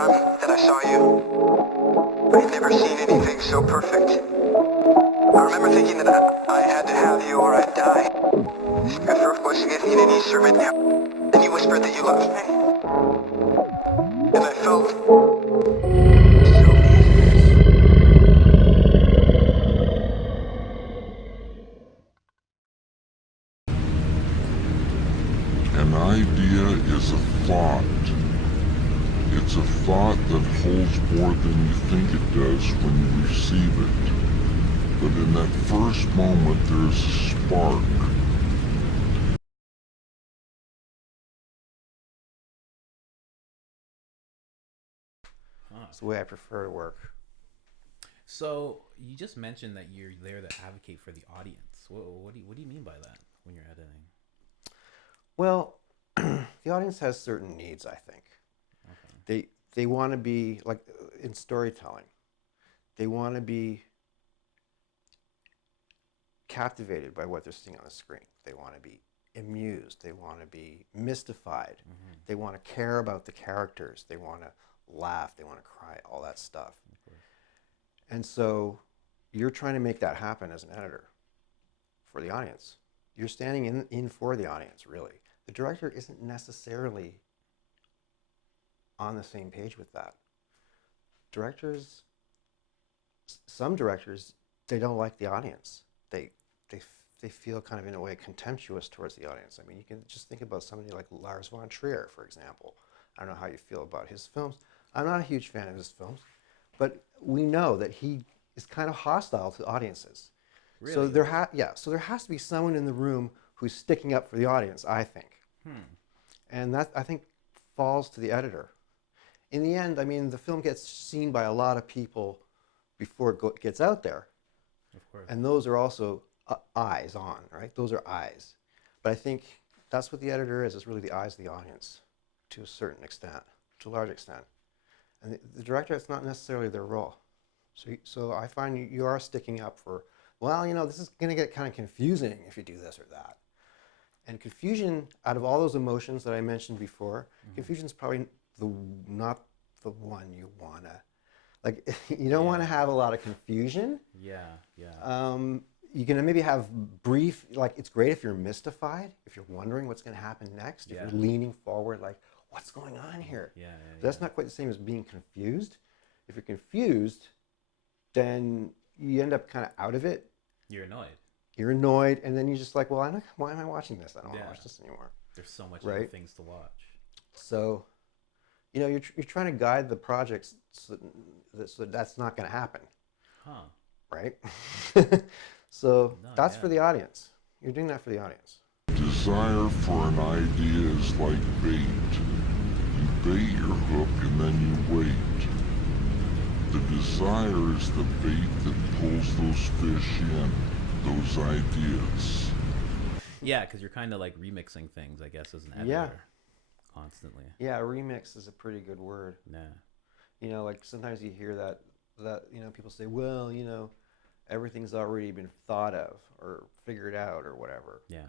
time that I saw you, I'd never seen anything so perfect. I remember thinking that I had to have you or I'd die. Your throat was getting an instrument. Then you whispered that you loved me. And I felt so easy. An idea is a thought. It's a thought that holds more than you think it does when you receive it. But in that first moment, there's a spark. It's the way I prefer to work. So you just mentioned that you're there to advocate for the audience. What do you mean by that when you're editing? Well, the audience has certain needs, I think. Okay. They want to be, like in storytelling, they want to be captivated by what they're seeing on the screen. They want to be amused. They want to be mystified. Mm-hmm. They want to care about the characters. They want to laugh. They want to cry, all that stuff. And so you're trying to make that happen as an editor for the audience. You're standing in for the audience, really. The director isn't necessarily on the same page with that. Directors, some directors, they don't like the audience. They feel kind of, in a way, contemptuous towards the audience. I mean, you can just think about somebody like Lars von Trier, for example. I don't know how you feel about his films. I'm not a huge fan of his films, but we know that he is kind of hostile to audiences. Really? So so there has to be someone in the room who's sticking up for the audience, I think. And that, I think, falls to the editor. In the end, I mean, the film gets seen by a lot of people before it gets out there. Of course. And those are also eyes on, right? Those are eyes. But I think that's what the editor is really the eyes of the audience, to a certain extent, to a large extent. And the director, it's not necessarily their role. So I find you are sticking up for, well, you know, this is going to get kind of confusing if you do this or that. And confusion, out of all those emotions that I mentioned before, confusion is probably not the one you want to, like, you don't want to have a lot of confusion. Yeah. You can maybe have brief, like, it's great if you're mystified, if you're wondering what's going to happen next, if you're leaning forward, like, what's going on here? Yeah. But that's not quite the same as being confused. If you're confused, then you end up kind of out of it. You're annoyed. You're annoyed, and then you're just like, well, why am I watching this? I don't want to watch this anymore. There's so much other things to watch. So, you know, you're trying to guide the projects so that's not going to happen. Huh. Right? So that's for the audience. You're doing that for the audience. Desire for an idea is like bait. You bait your hook and then you wait. The desire is the bait that pulls those fish in, those ideas. Yeah, because you're kind of like remixing things, I guess, as an editor. Yeah. Constantly. Yeah, remix is a pretty good word. Yeah. You know, like sometimes you hear that you know, people say, well, you know, everything's already been thought of or figured out or whatever. Yeah.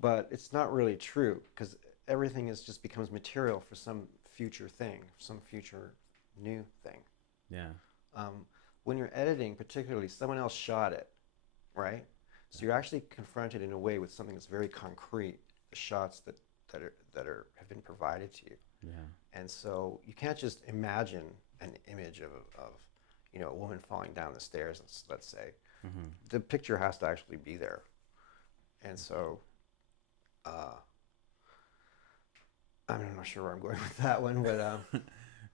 But it's not really true, because everything just becomes material for some future thing, some future new thing. Yeah. When you're editing, particularly, someone else shot it, right? So you're actually confronted in a way with something that's very concrete, the shots that have been provided to you. Yeah. And so you can't just imagine an image of you know, a woman falling down the stairs, let's say. Mm-hmm. The picture has to actually be there. And so I'm not sure where I'm going with that one, but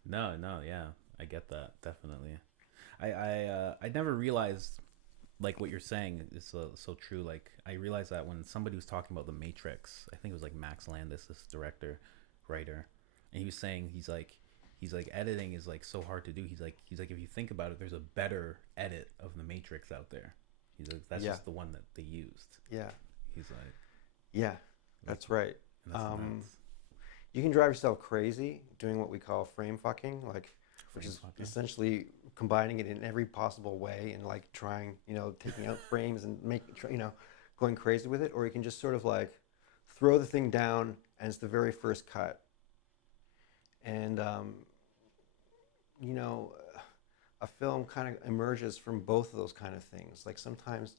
No, yeah, I get that, definitely. I never realized, like, what you're saying is so true. Like, I realized that when somebody was talking about The Matrix, I think it was like Max Landis, this director, writer, and he was saying he's like editing is like so hard to do. He's like if you think about it, there's a better edit of The Matrix out there. He's like, that's just the one that they used. Yeah. He's like, yeah, that's right. that's nuts. You can drive yourself crazy doing what we call frame fucking, like, which is essentially combining it in every possible way and like trying, you know, taking out frames and you know, going crazy with it. Or you can just sort of like throw the thing down and it's the very first cut. And you know, a film kind of emerges from both of those kind of things. Like sometimes,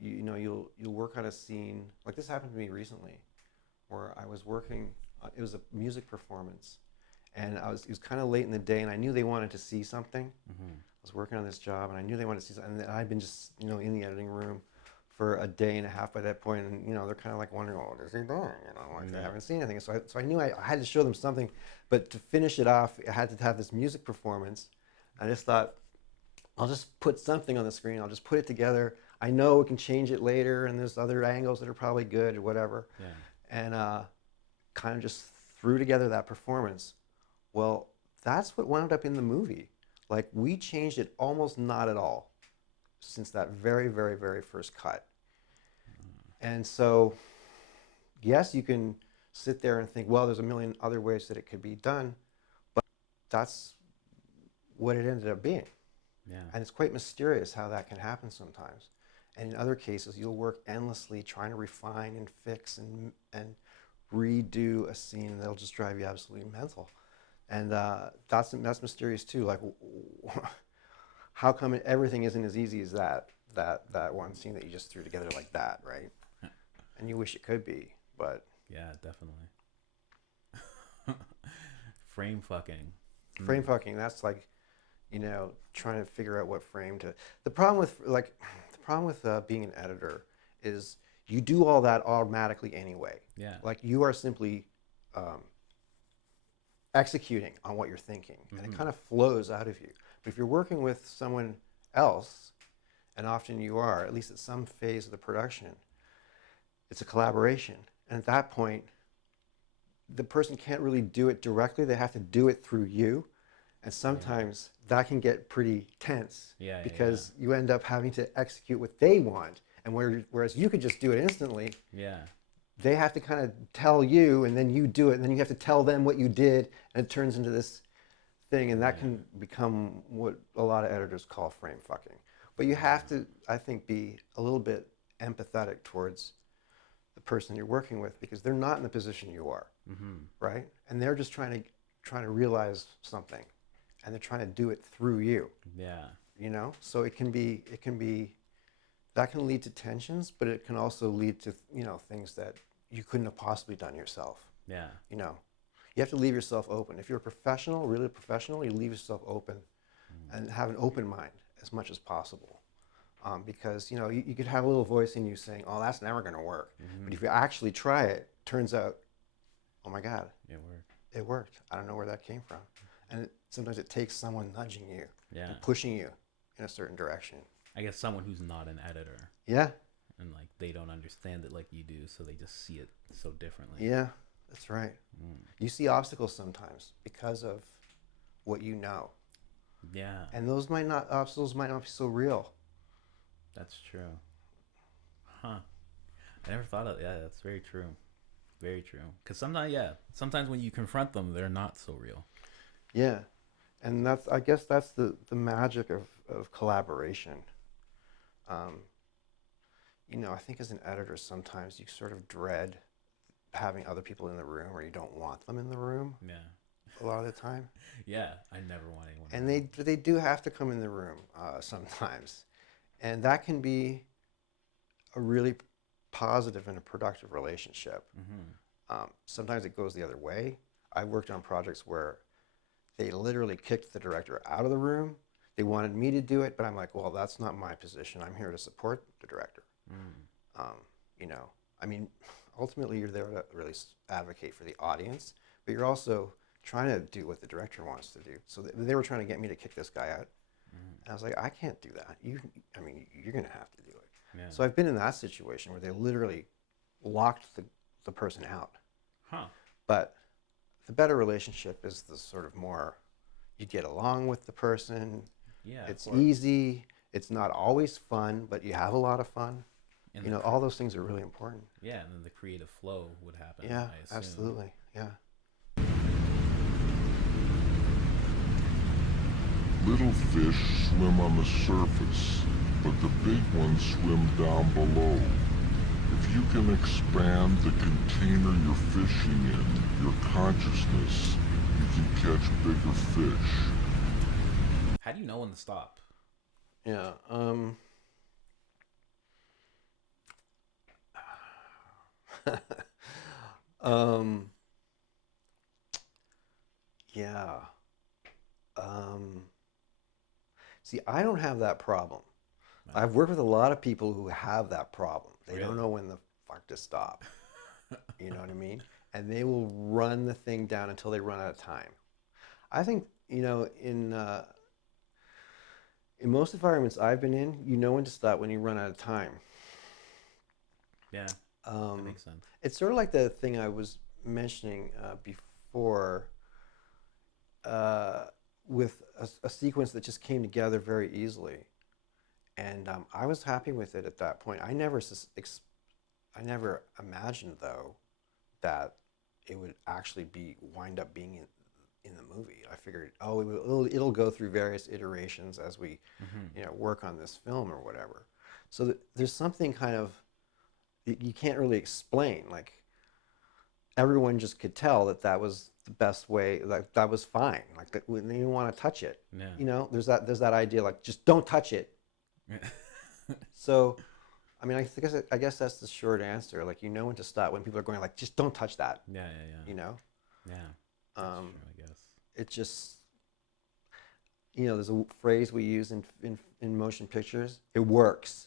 you know, you'll work on a scene. Like this happened to me recently, where I was working. It was a music performance, and it was kind of late in the day, and I knew they wanted to see something. I was working on this job, and I knew they wanted to see something. And I'd been just, you know, in the editing room for a day and a half by that point, and you know, they're kind of like wondering, "Oh, what is he doing?" You know, like they haven't seen anything. So I knew I had to show them something, but to finish it off, I had to have this music performance. I just thought, I'll just put something on the screen. I'll just put it together. I know we can change it later, and there's other angles that are probably good or whatever. Yeah. And kind of just threw together that performance. Well, that's what wound up in the movie. Like, we changed it almost not at all since that very, very, very first cut. And so, yes, you can sit there and think, well, there's a million other ways that it could be done, but that's what it ended up being. Yeah. And it's quite mysterious how that can happen sometimes. And in other cases, you'll work endlessly trying to refine and fix and redo a scene, and they'll just drive you absolutely mental. And that's mysterious too. Like, how come everything isn't as easy as that one scene that you just threw together like that, right? And you wish it could be, but yeah, definitely. Frame fucking. frame fucking. That's like, you know, trying to figure out what frame to. The problem with being an editor is you do all that automatically anyway. Yeah. Like, you are simply executing on what you're thinking, and it kind of flows out of you. But if you're working with someone else, and often you are, at least at some phase of the production, it's a collaboration. And at that point, the person can't really do it directly. They have to do it through you. And sometimes that can get pretty tense, because you end up having to execute what they want. And whereas you could just do it instantly, they have to kind of tell you, and then you do it, and then you have to tell them what you did, and it turns into this thing, and that can become what a lot of editors call frame fucking. But you have to, I think, be a little bit empathetic towards the person you're working with, because they're not in the position you are, right? And they're just trying to realize something, and they're trying to do it through you. Yeah. You know, so it can be that can lead to tensions, but it can also lead to, you know, things that you couldn't have possibly done yourself. Yeah. You know, you have to leave yourself open. If you're a professional, really professional, you leave yourself open and have an open mind as much as possible. Because, you know, you could have a little voice in you saying, oh, that's never going to work. But if you actually try it, turns out, oh my God, It worked. it worked. I don't know where that came from. And sometimes it takes someone nudging you and Yeah. pushing you in a certain direction. I guess someone who's not an editor, Yeah, and like they don't understand it like you do, so they just see it so differently. yeah, that's right. You see obstacles sometimes because of what you know. Yeah. And those obstacles might not be so real. That's true. Huh. I never thought of that's very true. Very true. Because sometimes when you confront them, they're not so real. Yeah. And I guess that's the magic of collaboration. You know, I think as an editor, sometimes you sort of dread having other people in the room, or you don't want them in the room Yeah. a lot of the time. Yeah. I never want anyone. And they do have to come in the room sometimes. And that can be a really positive and a productive relationship. Sometimes it goes the other way. I worked on projects where they literally kicked the director out of the room. They wanted me to do it, but I'm like, well, that's not my position. I'm here to support the director. You know, I mean, ultimately you're there to really advocate for the audience, but you're also trying to do what the director wants to do. So they were trying to get me to kick this guy out. And I was like, I can't do that. You're going to have to do it. Yeah. So I've been in that situation where they literally locked the person out. Huh. But the better relationship is the sort of more you get along with the person. Yeah. It's easy. It's not always fun, but you have a lot of fun. And You know, all those things are really important. Yeah, and then the creative flow would happen. Yeah, I assume. absolutely. Yeah. Little fish swim on the surface, but the big ones swim down below. If you can expand the container you're fishing in, your consciousness, you can catch bigger fish. How do you know when to stop? Yeah. um. Yeah. See, I don't have that problem. No. I've worked with a lot of people who have that problem. They Really? don't know when the fuck to stop. You know what I mean? And they will run the thing down until they run out of time. I think, in most environments I've been in, you know when to stop when you run out of time. Yeah, that makes sense. It's sort of like the thing I was mentioning before, with a sequence that just came together very easily, and I was happy with it at that point. I never imagined though that it would actually wind up being in the movie. I figured, it'll go through various iterations as we, work on this film or whatever. So there's something kind of you can't really explain. Like everyone just could tell that was the best way. Like that was fine. Like that, we didn't want to touch it. Yeah. There's that idea like just don't touch it. So, I mean, I guess that's the short answer. Like when to stop when people are going like just don't touch that. Yeah. Yeah. That's true, I guess. It just there's a phrase we use in motion pictures. It works.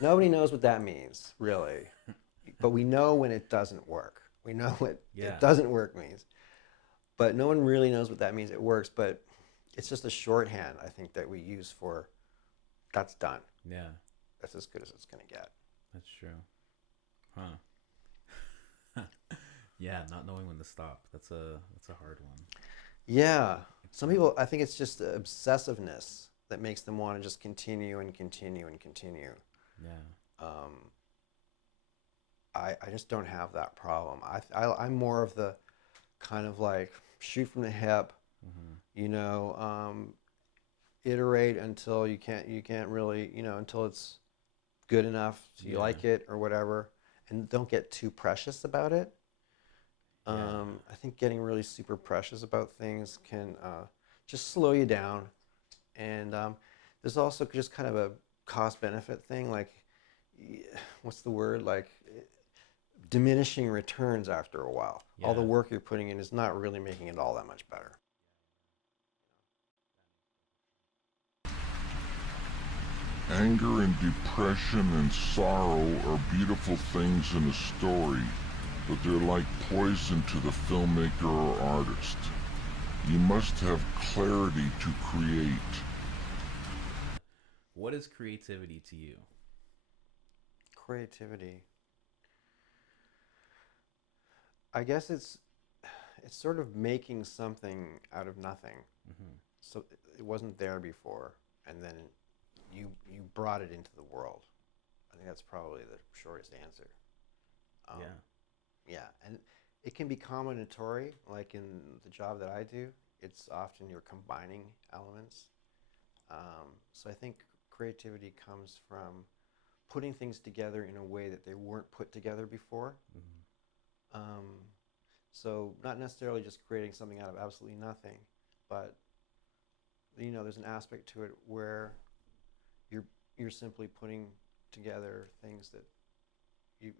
Nobody knows what that means, really. But we know when it doesn't work. We know what it doesn't work means. But no one really knows what that means. It works, but it's just a shorthand, I think, that we use for that's done. Yeah. That's as good as it's going to get. That's true. Huh. Yeah, not knowing when to stop. That's a hard one. Yeah. Some people, I think it's just the obsessiveness that makes them want to just continue and continue and continue. Yeah. I just don't have that problem. I'm more of the kind of like shoot from the hip, iterate until you can't really, until it's good enough so you like it or whatever, and don't get too precious about it. I think getting really super precious about things can just slow you down, and there's also just kind of a cost-benefit thing, like what's the word, like diminishing returns after a while. All the work you're putting in is not really making it all that much better. Anger and depression and sorrow are beautiful things in a story, but they're like poison to the filmmaker or artist. You must have clarity to create. What is creativity to you? Creativity. I guess it's sort of making something out of nothing. So it wasn't there before, and then you brought it into the world. I think that's probably the shortest answer. Yeah, and it can be combinatory, like in the job that I do. It's often you're combining elements. So I think creativity comes from putting things together in a way that they weren't put together before. So not necessarily just creating something out of absolutely nothing, but there's an aspect to it where you're simply putting together things that you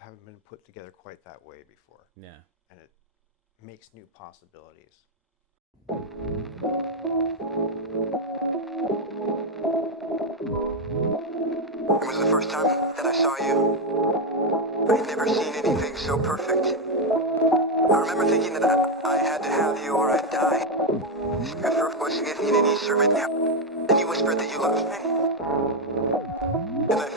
haven't been put together quite that way before. Yeah. And it makes new possibilities. It was the first time that I saw you. I had never seen anything so perfect. I remember thinking that I had to have you or I'd die. At first voicing it in an Easter, and you whispered that you loved me. And I